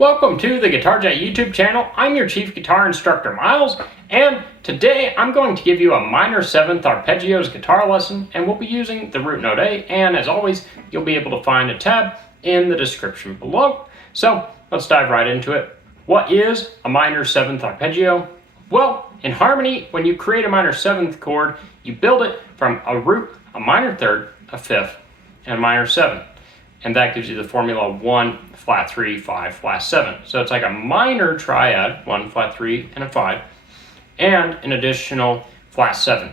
Welcome to the Guitar Jet YouTube channel. I'm your chief guitar instructor, Miles, and today I'm going to give you a minor 7th arpeggios guitar lesson, and we'll be using the root note A, and as always, you'll be able to find a tab in the description below. So let's dive right into it. What is a minor 7th arpeggio? Well, in harmony, when you create a minor 7th chord, you build it from a root, a minor 3rd, a 5th, and a minor 7th. And that gives you the formula 1, flat 3, 5, flat 7. So it's like a minor triad, 1, flat 3, and a 5, and an additional flat 7.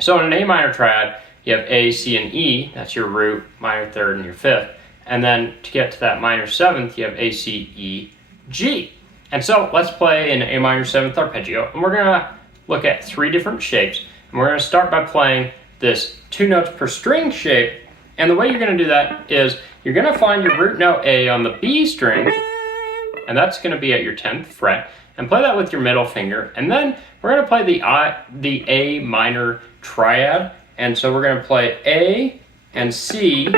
So in an A minor triad, you have A, C, and E. That's your root, minor 3rd, and your 5th. And then to get to that minor 7th, you have A, C, E, G. And so let's play an A minor 7th arpeggio. And we're going to look at 3 different shapes. And we're going to start by playing this 2 notes per string shape. And the way you're going to do that is you're going to find your root note A on the B string, and that's going to be at your 10th fret, and play that with your middle finger. And then we're going to play the A minor triad, and so we're going to play A and C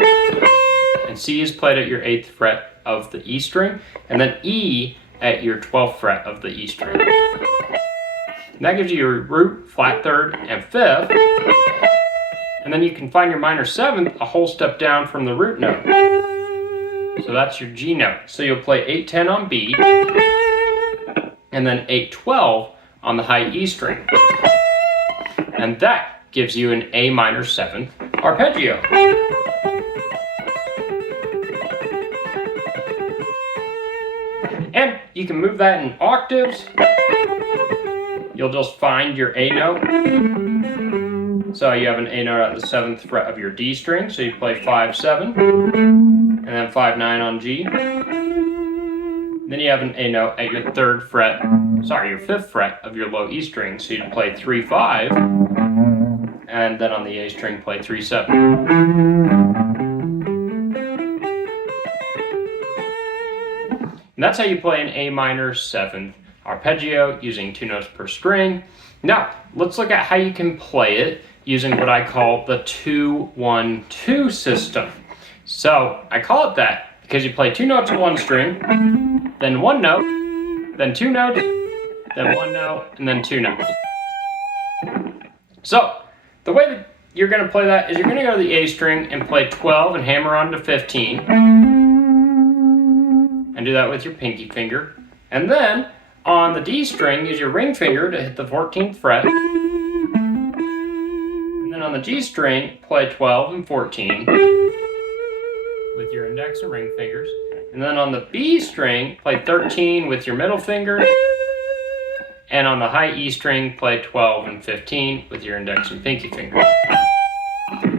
is played at your 8th fret of the E string, and then E at your 12th fret of the E string. And that gives you your root, flat 3rd, and 5th. And then you can find your minor 7th a whole step down from the root note. So that's your G note. So you'll play 8-10 on B, and then 8-12 on the high E string. And that gives you an A minor 7th arpeggio. And you can move that in octaves. You'll just find your A note. So you have an A note at the 7th fret of your D string, so you play 5-7, and then 5-9 on G. Then you have an A note at your 5th fret of your low E string, so you play 3-5, and then on the A string play 3-7. And that's how you play an A minor 7th arpeggio using 2 notes per string. Now, let's look at how you can play it using what I call the 2-1-2 system. So I call it that because you play 2 notes on one string, then 1 note, then 2 notes, then 1 note, and then 2 notes. So the way that you're going to play that is you're going to go to the A string and play 12 and hammer on to 15. And do that with your pinky finger. And then on the D string, use your ring finger to hit the 14th fret. And then on the G string, play 12 and 14 with your index and ring fingers. And then on the B string, play 13 with your middle finger. And on the high E string, play 12 and 15 with your index and pinky finger.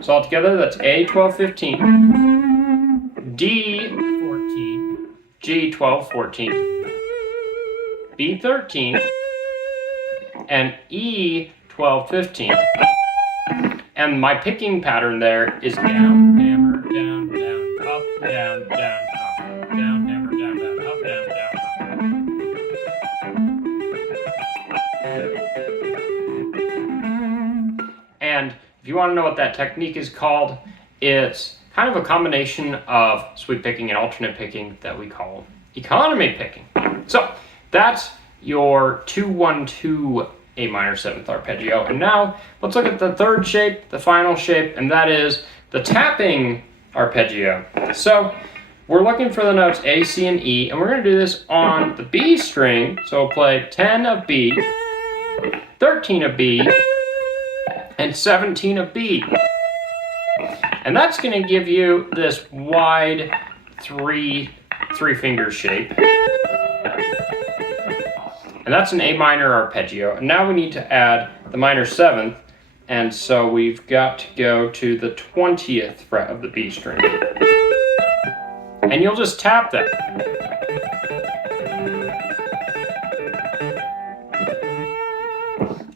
So altogether, that's A 12, 15, D 14, G 12, 14, B 13, and E 12, 15. And my picking pattern there is down, hammer, down, down, up, down, down, up, down, hammer, down, down, up, down, down, up. And if you want to know what that technique is called, it's kind of a combination of sweep picking and alternate picking that we call economy picking. So that's your 2-1-2 A minor 7th arpeggio. And now let's look at the 3rd shape, the final shape, and that is the tapping arpeggio. So we're looking for the notes A, C, and E, and we're going to do this on the B string. So we'll play 10 of B, 13 of B, and 17 of B. And that's going to give you this wide three finger shape. And that's an A minor arpeggio. And now we need to add the minor 7th. And so we've got to go to the 20th fret of the B string. And you'll just tap that.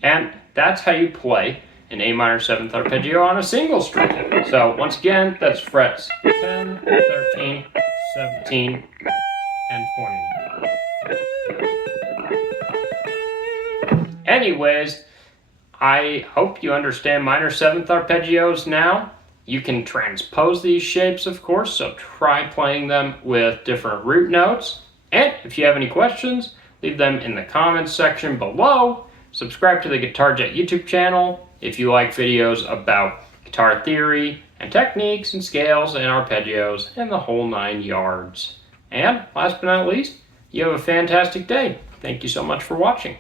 And that's how you play an A minor 7th arpeggio on a single string. So once again, that's frets 10, 13, 17, and 20. Anyways, I hope you understand minor 7th arpeggios now. You can transpose these shapes, of course, so try playing them with different root notes. And if you have any questions, leave them in the comments section below. Subscribe to the Guitar Jet YouTube channel if you like videos about guitar theory and techniques and scales and arpeggios and the whole 9 yards. And last but not least, you have a fantastic day. Thank you so much for watching.